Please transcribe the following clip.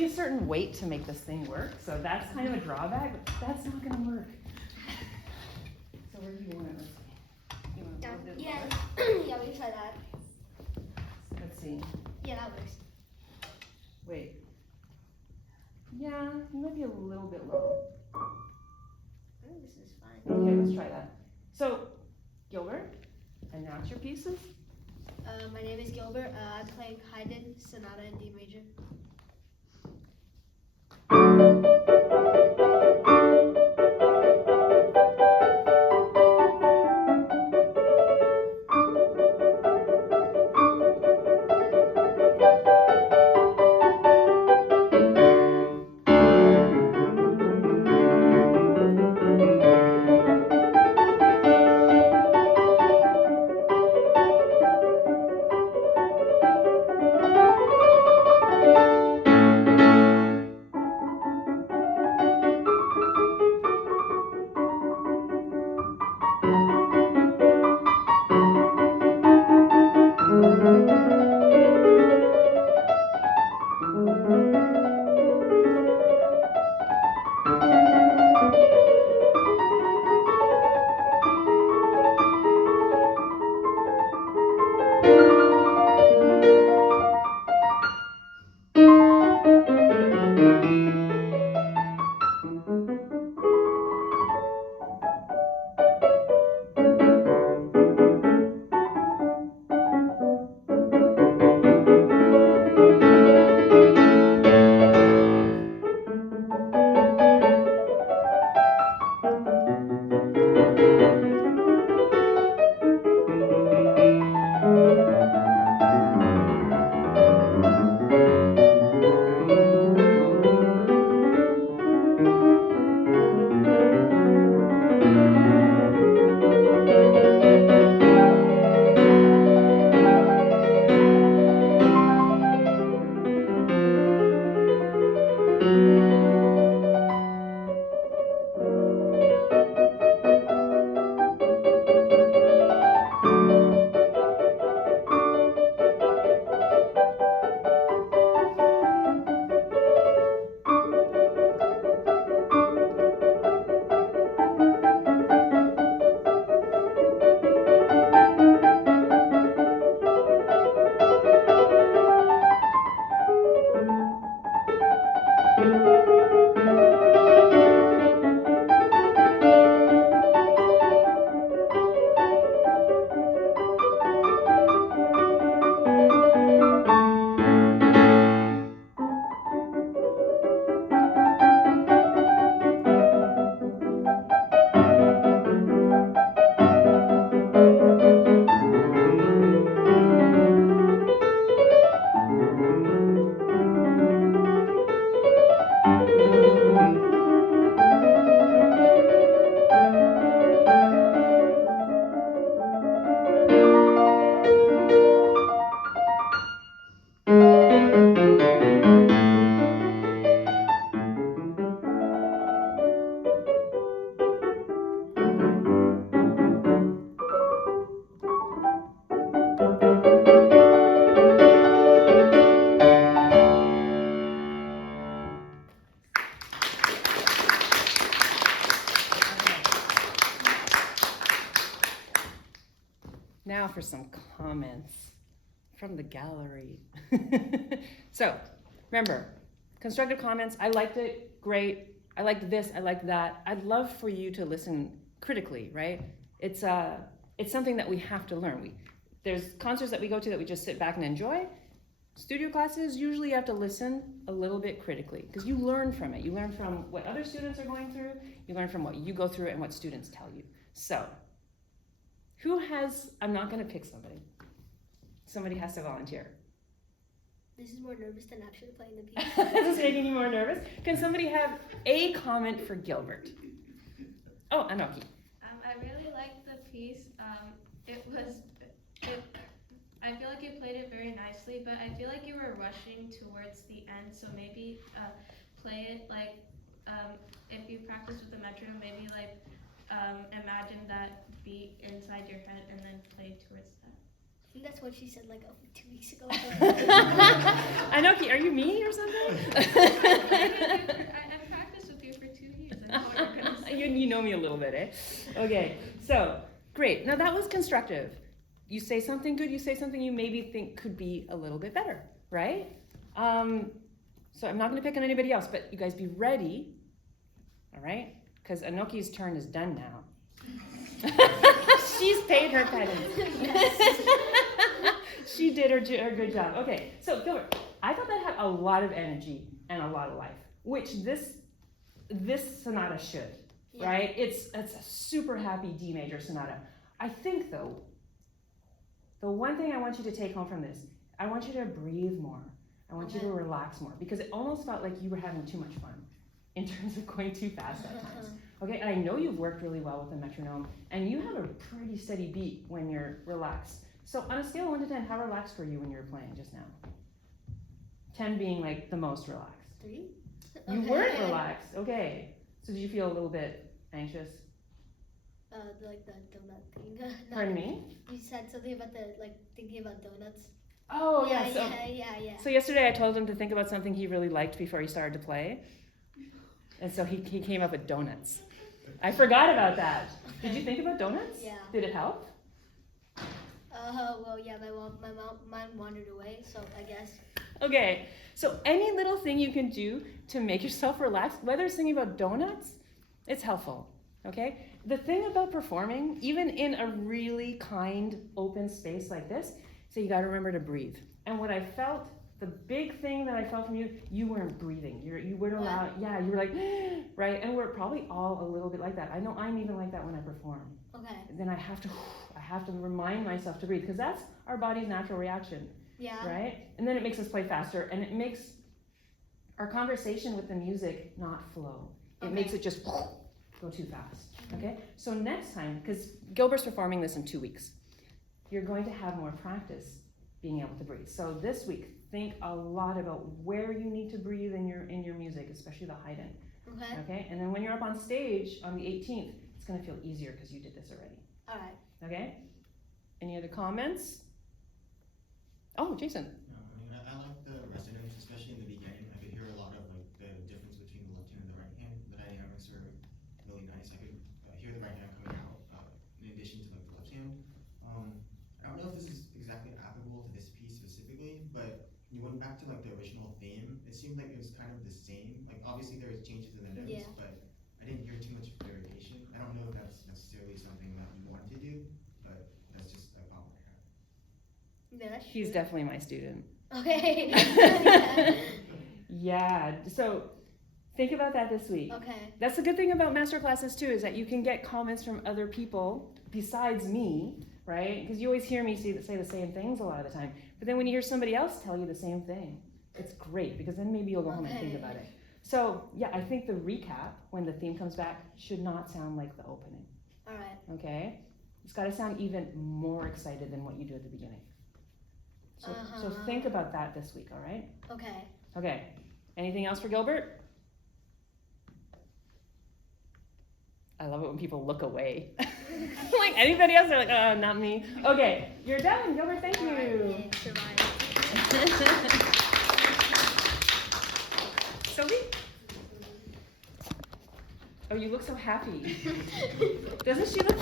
be a certain weight to make this thing work, so that's kind of a drawback, but that's not gonna work. So where do you want it? You want Down. a little bit Yeah. lower? Yeah, we can try that. Let's see. Yeah, that works. Wait. Yeah, you might be a little bit low. I think this is fine. Okay, let's try that. So, Gilbert, announce your pieces. My name is Gilbert. I'm playing Haydn Sonata in D major. Now for some comments from the gallery. So, remember, constructive comments, I liked it, great. I liked this, I liked that. I'd love for you to listen critically, right? It's something that we have to learn. There's concerts that we go to that we just sit back and enjoy. Studio classes, usually you have to listen a little bit critically because you learn from it. You learn from what other students are going through, you learn from what you go through and what students tell you. So, I'm not gonna pick somebody. Somebody has to volunteer. This is more nervous than actually playing the piece. This is making you more nervous. Can somebody have a comment for Gilbert? Oh, Anoki. I really liked the piece. I feel like you played it very nicely, but I feel like you were rushing towards the end, so maybe play it like, if you practice with the metronome, maybe like imagine that beat inside your head and then play towards that. think that's what she said like 2 weeks ago. Anoki, are you me or something? I've practiced with you for 2 years. I know what you're gonna say. You know me a little bit, eh? Okay, so great. Now that was constructive. You say something good, you say something you maybe think could be a little bit better, right? So I'm not going to pick on anybody else, but you guys be ready, all right? Because Anoki's turn is done now. She's paid her penance. She did her good job. Okay, so Gilbert, I thought that had a lot of energy and a lot of life, which this sonata should, right? It's a super happy D major sonata. I think though, the one thing I want you to take home from this, I want you to breathe more. I want you to relax more, because it almost felt like you were having too much fun in terms of going too fast at times. Okay, and I know you've worked really well with the metronome, and you have a pretty steady beat when you're relaxed. So on a scale of 1 to 10, how relaxed were you when you were playing just now? 10 being like the most relaxed. 3? You weren't relaxed, okay. So did you feel a little bit anxious? Like the donut thing. Pardon me? You said something about thinking about donuts. Oh, yeah. yeah. So yesterday I told him to think about something he really liked before he started to play. And so he came up with donuts. I forgot about that. Did you think about donuts? Yeah. Did it help? Well, yeah, my mind wandered away, so I guess. Okay, so any little thing you can do to make yourself relax, whether it's thinking about donuts, it's helpful, okay? The thing about performing, even in a really kind, open space like this, so you gotta remember to breathe. And what I felt, the big thing that I felt from you, you weren't breathing. You weren't allowed, you were like, right? And we're probably all a little bit like that. I know I'm even like that when I perform. Okay. Then I have to remind myself to breathe, because that's our body's natural reaction. Yeah. Right? And then it makes us play faster, and it makes our conversation with the music not flow. It makes it just go too fast. Okay? So next time, because Gilbert's performing this in 2 weeks, you're going to have more practice being able to breathe. So this week, think a lot about where you need to breathe in your music, especially the high end. Okay? And then when you're up on stage on the 18th, it's going to feel easier because you did this already. All right. Okay? Any other comments? Oh, Jason. I like the resonance, especially in the beginning. I could hear a lot of the difference between the left hand and the right hand. The dynamics are really nice. I could hear the right hand coming out in addition to the left hand. I don't know if this is exactly applicable to this piece specifically, but when you went back to the original theme, it seemed like it was kind of the same. Obviously there was changes in the notes, but I didn't hear too much variation. I don't know if that's necessarily something that you want to do, but that's just a problem I have. Yeah, that's He's true. definitely my student. Okay. Yeah, so think about that this week. Okay. That's the good thing about master classes too, is that you can get comments from other people besides me, right? Because you always hear me say the same things a lot of the time. But then when you hear somebody else tell you the same thing, it's great, because then maybe you'll go home and think about it. So yeah, I think the recap, when the theme comes back, should not sound like the opening. All right. Okay? It's got to sound even more excited than what you do at the beginning. So think about that this week, all right? Okay. Okay. Anything else for Gilbert? I love it when people look away. Like anybody else, they're like, oh, not me. Okay, you're done, Gilbert, thank you. Sophie? Oh, you look so happy. Doesn't she look